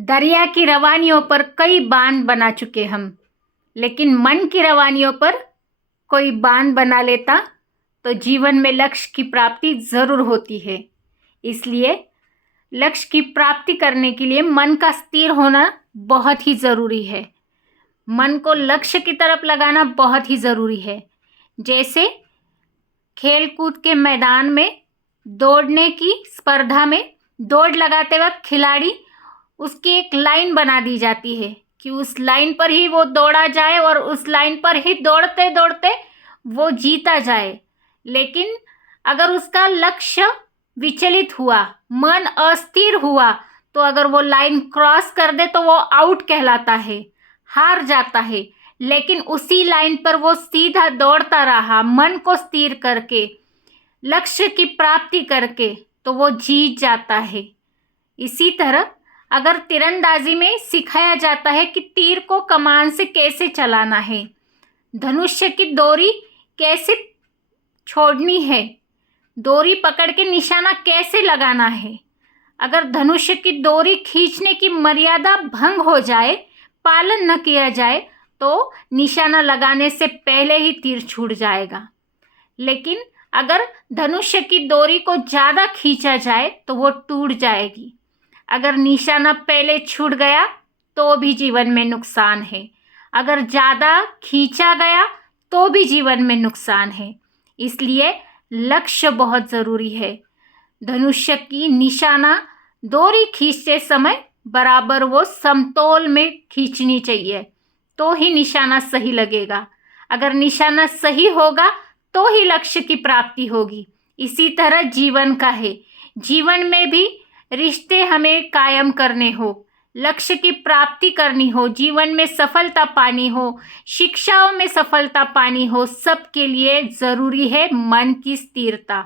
दरिया की रवानियों पर कई बांध बना चुके हम, लेकिन मन की रवानियों पर कोई बांध बना लेता तो जीवन में लक्ष्य की प्राप्ति ज़रूर होती है। इसलिए लक्ष्य की प्राप्ति करने के लिए मन का स्थिर होना बहुत ही ज़रूरी है। मन को लक्ष्य की तरफ लगाना बहुत ही ज़रूरी है। जैसे खेल कूद के मैदान में दौड़ने की स्पर्धा में दौड़ लगाते वक्त खिलाड़ी उसकी एक लाइन बना दी जाती है कि उस लाइन पर ही वो दौड़ा जाए और उस लाइन पर ही दौड़ते दौड़ते वो जीता जाए। लेकिन अगर उसका लक्ष्य विचलित हुआ, मन अस्थिर हुआ, तो अगर वो लाइन क्रॉस कर दे तो वो आउट कहलाता है, हार जाता है। लेकिन उसी लाइन पर वो सीधा दौड़ता रहा, मन को स्थिर करके, लक्ष्य की प्राप्ति करके, तो वो जीत जाता है। इसी तरह अगर तीरंदाजी में सिखाया जाता है कि तीर को कमान से कैसे चलाना है, धनुष्य की डोरी कैसे छोड़नी है, डोरी पकड़ के निशाना कैसे लगाना है। अगर धनुष्य की डोरी खींचने की मर्यादा भंग हो जाए, पालन न किया जाए, तो निशाना लगाने से पहले ही तीर छूट जाएगा। लेकिन अगर धनुष्य की डोरी को ज़्यादा खींचा जाए तो वो टूट जाएगी। अगर निशाना पहले छूट गया तो भी जीवन में नुकसान है। अगर ज़्यादा खींचा गया तो भी जीवन में नुकसान है। इसलिए लक्ष्य बहुत ज़रूरी है। धनुष्य की निशाना डोरी खींचते समय बराबर वो समतोल में खींचनी चाहिए, तो ही निशाना सही लगेगा। अगर निशाना सही होगा तो ही लक्ष्य की प्राप्ति होगी। इसी तरह जीवन का है। जीवन में भी रिश्ते हमें कायम करने हो, लक्ष्य की प्राप्ति करनी हो, जीवन में सफलता पानी हो, शिक्षाओं में सफलता पानी हो, सबके लिए ज़रूरी है मन की स्थिरता।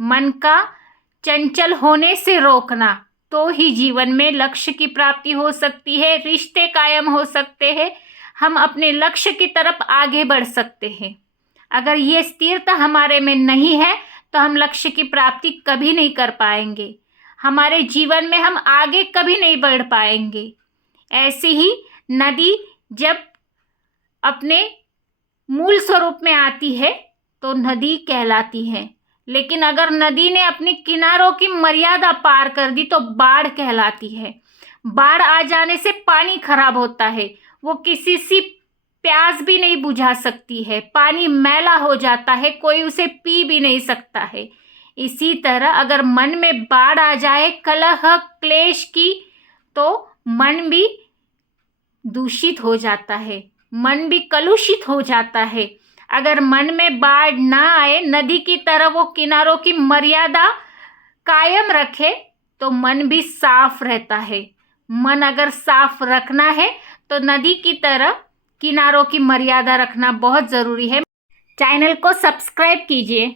मन का चंचल होने से रोकना, तो ही जीवन में लक्ष्य की प्राप्ति हो सकती है, रिश्ते कायम हो सकते हैं, हम अपने लक्ष्य की तरफ आगे बढ़ सकते हैं। अगर ये स्थिरता हमारे में नहीं है तो हम लक्ष्य की प्राप्ति कभी नहीं कर पाएंगे, हमारे जीवन में हम आगे कभी नहीं बढ़ पाएंगे। ऐसे ही नदी जब अपने मूल स्वरूप में आती है तो नदी कहलाती है, लेकिन अगर नदी ने अपनी किनारों की मर्यादा पार कर दी तो बाढ़ कहलाती है। बाढ़ आ जाने से पानी खराब होता है, वो किसी सी प्यास भी नहीं बुझा सकती है, पानी मैला हो जाता है, कोई उसे पी भी नहीं सकता है। इसी तरह अगर मन में बाढ़ आ जाए कलह क्लेश की, तो मन भी दूषित हो जाता है, मन भी कलुषित हो जाता है। अगर मन में बाढ़ ना आए, नदी की तरह वो किनारों की मर्यादा कायम रखे, तो मन भी साफ रहता है। मन अगर साफ रखना है तो नदी की तरह किनारों की मर्यादा रखना बहुत ज़रूरी है। चैनल को सब्सक्राइब कीजिए।